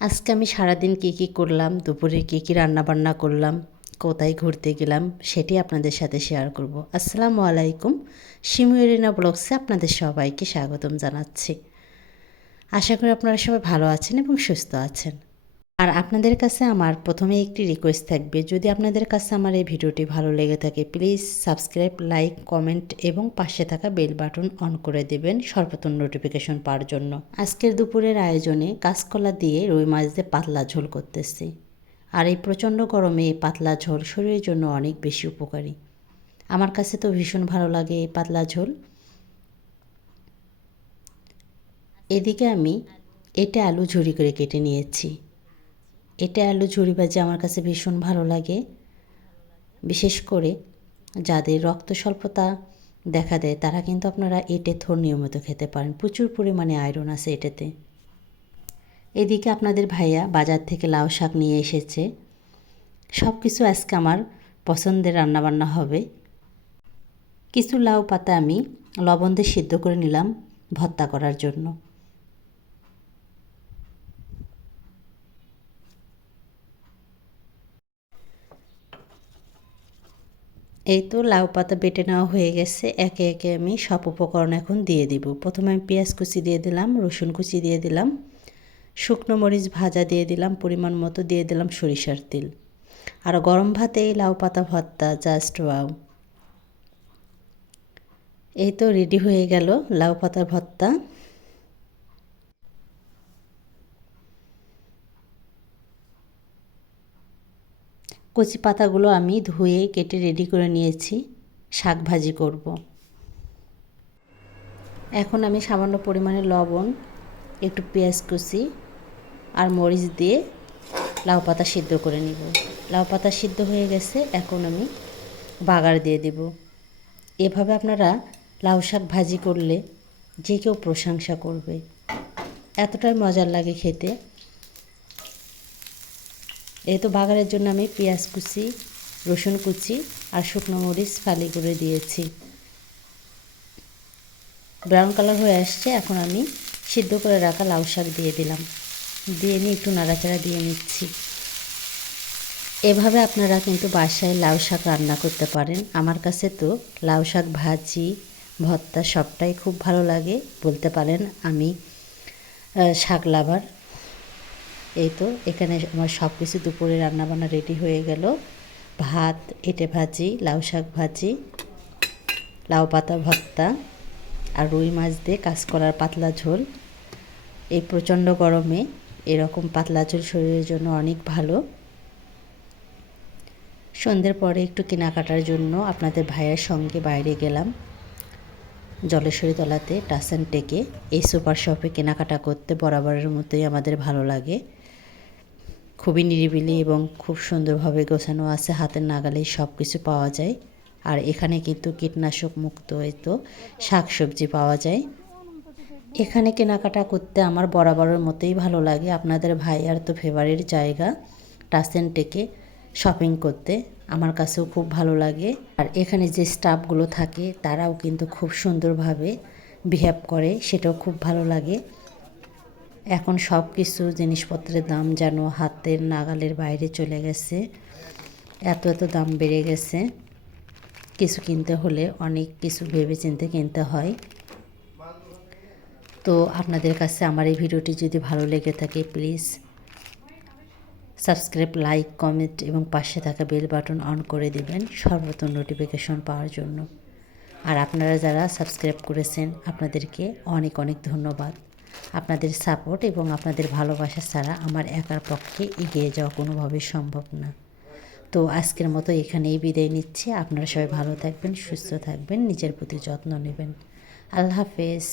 আজকে আমি সারাদিন কী কী করলাম, দুপুরে কী কী রান্নাবান্না করলাম, কোথায় ঘুরতে গেলাম সেটি আপনাদের সাথে শেয়ার করব। আসসালামু আলাইকুম সিমুয়েরিনা ব্লগসে আপনাদের সবাইকে স্বাগতম জানাচ্ছি। আশা করি আপনারা সবাই ভালো আছেন এবং সুস্থ আছেন। আর আপনাদের কাছে আমার প্রথমে একটি রিকোয়েস্ট থাকবে, যদি আপনাদের কাছে আমার এই ভিডিওটি ভালো লেগে থাকে প্লিজ সাবস্ক্রাইব লাইক কমেন্ট এবং পাশে থাকা বেল বাটন অন করে দেবেন সর্বপ্রথম নোটিফিকেশন পাওয়ার জন্য। আজকের দুপুরের আয়োজনে কাঁচকলা দিয়ে রুই মাছ দিয়ে পাতলা ঝোল করতেছি। আর এই প্রচণ্ড গরমে এই পাতলা ঝোল শরীরের জন্য অনেক বেশি উপকারী। আমার কাছে তো ভীষণ ভালো লাগে এই পাতলা ঝোল। এদিকে আমি এটা আলু ঝুরি করে কেটে নিয়েছি। এটা আলু ঝুড়ি ভাজি আমার কাছে ভীষণ ভালো লাগে। বিশেষ করে যাদের রক্ত স্বল্পতা দেখা দেয়, তারা কিন্তু আপনারা এটে থোর নিয়মিত খেতে পারেন। প্রচুর পরিমাণে আয়রন আছে এটাতে। এদিকে আপনাদের ভাইয়া বাজার থেকে লাউ শাক নিয়ে এসেছে। সব কিছু আজকে আমার পছন্দের রান্নাবান্না হবে। কিছু লাউ পাতা আমি লবণ দিয়ে সিদ্ধ করে নিলাম ভর্তা করার জন্য। এই তো লাউ পাতা বেটে নেওয়া হয়ে গেছে। একে একে আমি সব উপকরণ এখন দিয়ে দিব। প্রথমে আমি পেঁয়াজ কুচি দিয়ে দিলাম, রসুন কুচি দিয়ে দিলাম, শুকনো মরিচ ভাজা দিয়ে দিলাম, পরিমাণ মতো দিয়ে দিলাম সরিষার তেল। আর গরম ভাতে এই লাউ পাতা ভর্তা, জাস্ট ওয়াও। এই তো রেডি হয়ে গেল লাউ পাতা ভর্তা। কচি পাতাগুলো আমি ধুয়ে কেটে রেডি করে নিয়েছি। শাক ভাজি করব। এখন আমি সামান্য পরিমাণে লবণ, একটু পেঁয়াজ কুচি আর মরিচ দিয়ে লাউ পাতা সিদ্ধ করে নিব। লাউ পাতা সিদ্ধ হয়ে গেছে, এখন আমি বাগার দিয়ে দেব। এভাবে আপনারা লাউ শাক ভাজি করলে যে কেউ প্রশংসা করবে। এতটাই মজার লাগে খেতে। এই তো বাগারের জন্য আমি পেঁয়াজ কুচি, রসুন কুচি আর শুকনো মরিচ ফালি করে দিয়েছি। ব্রাউন কালার হয়ে আসছে, এখন আমি সিদ্ধ করে রাখা লাউ শাক দিয়ে দিলাম। দিয়ে নিয়ে একটু নাড়াচাড়া দিয়ে নিচ্ছি। এভাবে আপনারা কিন্তু বাসায় লাউ শাক রান্না করতে পারেন। আমার কাছে তো লাউ শাক, ভাজি, ভর্তা সবটাই খুব ভালো লাগে, বলতে পারেন আমি শাক লাভার। এই তো, এখানে আমার সব কিছু দুপুরে রান্নাবান্না রেডি হয়ে গেল। ভাত, এটে ভাজি, লাউ শাক ভাজি, লাউ পাতা ভর্তা আর রুই মাছ দিয়ে কাঁচকলার পাতলা ঝোল। এই প্রচণ্ড গরমে এরকম পাতলা ঝোল শরীরের জন্য অনেক ভালো। সন্ধ্যের পরে একটু কেনাকাটার জন্য আপনাদের ভাইয়ের সঙ্গে বাইরে গেলাম। জলেশ্বরী তলাতে টাসেন টেকে, এই সুপার শপে কেনাকাটা করতে বরাবরের মতোই আমাদের ভালো লাগে। খুবই নিরিবিলি এবং খুব সুন্দরভাবে গোছানো আছে, হাতের নাগালেই সব কিছু পাওয়া যায়। আর এখানে কিন্তু কীটনাশক মুক্ত তো শাক সবজি পাওয়া যায়। এখানে কেনাকাটা করতে আমার বরাবরের মতোই ভালো লাগে। আপনাদের ভাই আর তো ফেভারিট জায়গা টাসেন টেকে শপিং করতে। আমার কাছেও খুব ভালো লাগে। আর এখানে যে স্টাফগুলো থাকে, তারাও কিন্তু খুব সুন্দরভাবে বিহেভ করে, সেটাও খুব ভালো লাগে। এখন সব কিছু জিনিসপত্রের দাম যেন হাতের নাগালের বাইরে চলে গেছে। এত এত দাম বেড়ে গেছে। কিছু কিনতে হলে অনেক কিছু ভেবে চিনতে কিনতে হয়। তো আপনাদের কাছে আমার এই ভিডিওটি যদি ভালো লেগে থাকে প্লিজ সাবস্ক্রাইব লাইক কমেন্ট এবং পাশে থাকা বেল বাটন অন করে দেবেন সর্বপ্রথম নোটিফিকেশন পাওয়ার জন্য। আর আপনারা যারা সাবস্ক্রাইব করেছেন, আপনাদেরকে অনেক অনেক ধন্যবাদ। আপনাদের সাপোর্ট এবং আপনাদের ভালোবাসা ছাড়া আমার একার পক্ষে এগিয়ে যাওয়া কোনোভাবেই সম্ভব না। তো আজকের মতো এখানেই বিদায় নিচ্ছি। আপনারা সবাই ভালো থাকবেন, সুস্থ থাকবেন, নিজের প্রতি যত্ন নেবেন। আল্লাহ হাফেজ।